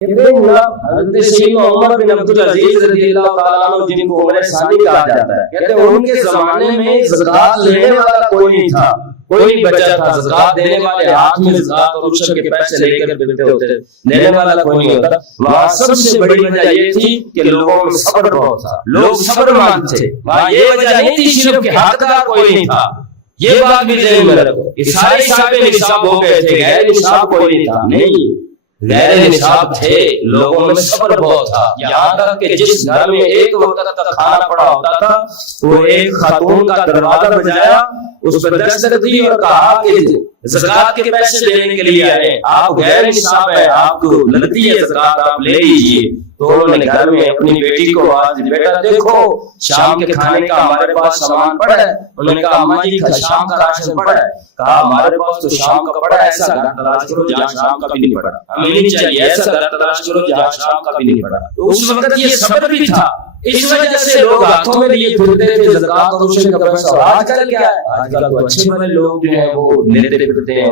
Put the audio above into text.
حضرت سیدنا عمر بن عبدالعزیز رضی اللہ تعالیٰ عنہ جن کو عمر ثانی کہا جاتا ہے، کہتے ہیں ان کے زمانے میں زکوٰۃ لینے والا کوئی نہیں تھا، کوئی نہیں بچا تھا، زکوٰۃ دینے والے ہاتھ میں زکوٰۃ اور عشر کے پیسے لے کر پھرتے ہوتے، لینے والا کوئی نہیں ہوتا۔ وہاں سب سے بڑی وجہ یہ تھی کہ لوگوں میں صبر بہت تھا، لوگ صبر مند تھے۔ وہاں یہ وجہ نہیں تھی صرف کہ حقدار کوئی نہیں تھا، یہ بات بھی ذہن میں رکھو کہ سارے صاحب نصاب ہو گئے تھے، غیر نصاب کوئی نہیں تھا، نہیں، غیر نصاب تھے، لوگوں میں صبر بہت تھا۔ یہاں تک کہ جس گھر میں ایک وقت تک کھانا پڑا ہوتا تھا، وہ ایک خاتون کا دروازہ بجایا، اس پر دستک دی اور کہا کہ زکوٰۃ کے پیسے لینے کے لیے آئے، آپ غیر نصاب ہے، آپ کو لگتی ہے زکوٰۃ، آپ لے لیجیے۔ تو انہوں نے گھر میں اپنی بیٹی کو آواز دی، بیٹا دیکھو شام کے کھانے کا ہمارے پاس سامان پڑا ہے۔ انہوں نے کہا اماں جی شام کا راشن پڑا ہے؟ کہا ہمارے پاس تو شام کا پڑا ہے، ایسا گھر تلاش کرو جہاں شام کا بھی نہیں پڑا، ہمیں نہیں چاہیے ایسا گھر تلاش کرو جہاں شام کا بھی نہیں پڑا۔ تو اس وقت یہ صبر بھی تھا، اس وجہ سے لوگ ہاتھوں میں لیے پھرتے تھے زکوٰۃ اور عشر کا پیسہ۔ آج کل کیا ہے؟ آج کل تو اچھے بڑے لوگ جو ہیں وہ لیتے پھرتے ہیں۔